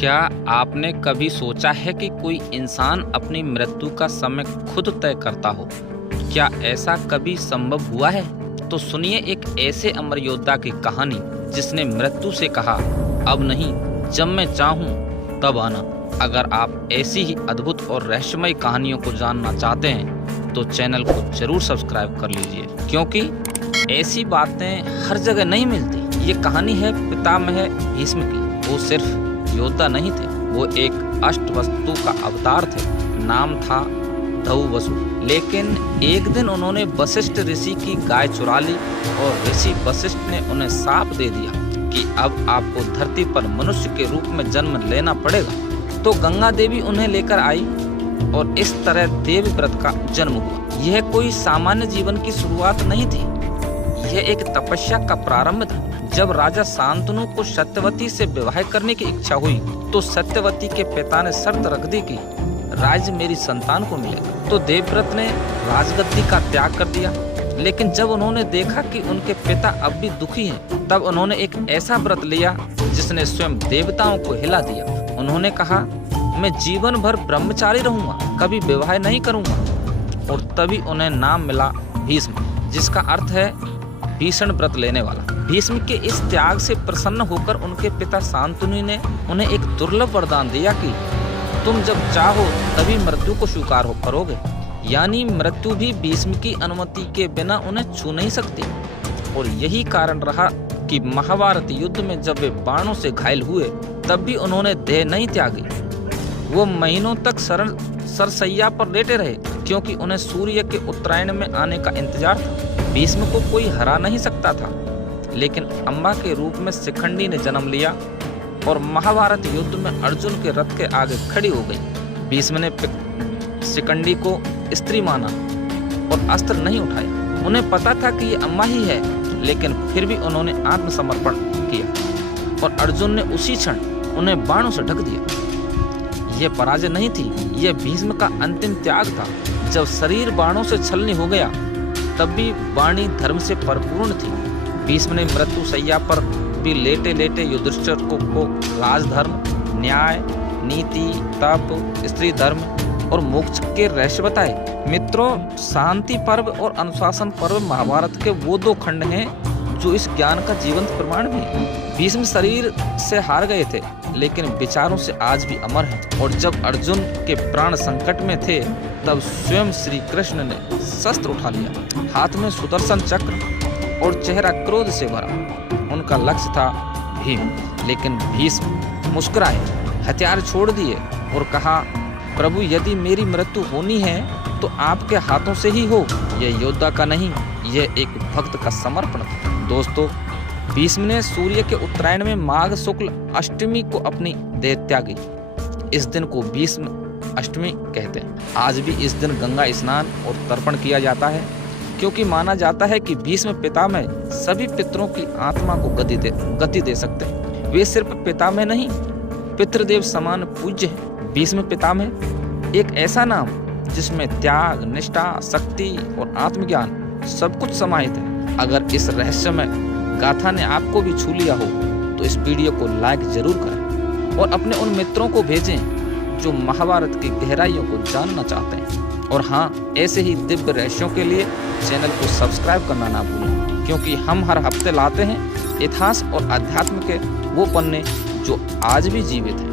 क्या आपने कभी सोचा है कि कोई इंसान अपनी मृत्यु का समय खुद तय करता हो? क्या ऐसा कभी संभव हुआ है? तो सुनिए एक ऐसे अमर योद्धा की कहानी जिसने मृत्यु से कहा, अब नहीं, जब मैं चाहूँ तब आना। अगर आप ऐसी ही अद्भुत और रहस्यमय कहानियों को जानना चाहते हैं तो चैनल को जरूर सब्सक्राइब कर लीजिए, क्योंकि ऐसी बातें हर जगह नहीं मिलती। ये कहानी है पितामह भीष्म की। वो सिर्फ योद्धा नहीं थे, वो एक अष्टवस्तु का अवतार थे। नाम था धौवसु। लेकिन एक दिन उन्होंने वशिष्ठ ऋषि की गाय चुरा ली और ऋषि वशिष्ठ ने उन्हें शाप दे दिया कि अब आपको धरती पर मनुष्य के रूप में जन्म लेना पड़ेगा। तो गंगा देवी उन्हें लेकर आई और इस तरह देव व्रत का जन्म हुआ। यह कोई सामान्य जीवन की शुरुआत नहीं थी, यह एक तपस्या का प्रारंभ था। जब राजा शांतनु को सत्यवती से विवाह करने की इच्छा हुई तो सत्यवती के पिता ने शर्त रख दी कि राज्य मेरी संतान को मिलेगा। तो देवव्रत ने राजगद्दी का त्याग कर दिया। लेकिन जब उन्होंने देखा कि उनके पिता अब भी दुखी हैं, तब उन्होंने एक ऐसा व्रत लिया जिसने स्वयं देवताओं को हिला दिया। उन्होंने कहा, मैं जीवन भर ब्रह्मचारी रहूंगा, कभी विवाह नहीं करूंगा। और तभी उन्हें नाम मिला भीष्म, जिसका अर्थ है भीषण व्रत लेने वाला। भीष्म के इस त्याग से प्रसन्न होकर उनके पिता शांतनु ने उन्हें एक दुर्लभ वरदान दिया कि तुम जब चाहो तभी मृत्यु को स्वीकार करोगे। यानी मृत्यु भी भीष्म की अनुमति के बिना उन्हें छू नहीं सकती। और यही कारण रहा कि महाभारत युद्ध में जब वे बाणों से घायल हुए तब भी उन्होंने देह नहीं त्यागी। वो महीनों तक सरसैया पर लेटे रहे, क्योंकि उन्हें सूर्य के उत्तरायण में आने का इंतजार था। भीष्म को कोई हरा नहीं सकता था, लेकिन अम्बा के रूप में शिखंडी ने जन्म लिया और महाभारत युद्ध में अर्जुन के रथ के आगे खड़ी हो गई। भीष्म ने शिखंडी को स्त्री माना और अस्त्र नहीं उठाए। उन्हें पता था कि ये अम्बा ही है, लेकिन फिर भी उन्होंने आत्मसमर्पण किया और अर्जुन ने उसी क्षण उन्हें बाणों से ढक दिया। यह पराजय नहीं थी, यह भीष्म का अंतिम त्याग था। जब शरीर बाणों से छलनी हो गया तब भी वाणी धर्म से परिपूर्ण थी। भीष्म ने मृत्यु शैया पर भी लेटे लेटे युधिष्ठिर को राजधर्म, न्याय, नीति, तप, स्त्री धर्म और मोक्ष के रहस्य बताए। मित्रों, शांति पर्व और अनुशासन पर्व महाभारत के वो दो खंड हैं जो इस ज्ञान का जीवंत प्रमाण भी है। भीष्म शरीर से हार गए थे, लेकिन विचारों से आज भी अमर हैं। और जब अर्जुन के प्राण संकट में थे तब स्वयं श्री कृष्ण ने शस्त्र उठा लिया, हाथ में सुदर्शन चक्र और चेहरा क्रोध से भरा। उनका लक्ष्य था भीम। लेकिन भीष्म मुस्कुराए, हथियार छोड़ दिए और कहा, प्रभु यदि मेरी मृत्यु होनी है तो आपके हाथों से ही हो। यह योद्धा का नहीं, यह एक भक्त का समर्पण था। दोस्तों, भीष्म ने सूर्य के उत्तरायण में माघ शुक्ल अष्टमी को अपनी देह त्यागी। इस दिन को भीष्म अष्टमी कहते हैं। आज भी इस दिन गंगा स्नान और तर्पण किया जाता है, क्योंकि माना जाता है कि भीष्म पितामह सभी पितरों की आत्मा को गति दे सकते हैं। वे सिर्फ पितामह नहीं, पितृदेव समान पूज्य हैं। भीष्म पितामह एक ऐसा नाम जिसमें त्याग, निष्ठा, शक्ति और आत्मज्ञान सब कुछ समाहित है। अगर इस रहस्यमय गाथा ने आपको भी छू लिया हो तो इस वीडियो को लाइक जरूर करें और अपने उन मित्रों को भेजें जो महाभारत की गहराइयों को जानना चाहते हैं। और हाँ, ऐसे ही दिव्य रहस्यों के लिए चैनल को सब्सक्राइब करना ना भूलें, क्योंकि हम हर हफ्ते लाते हैं इतिहास और अध्यात्म के वो पन्ने जो आज भी जीवित हैं।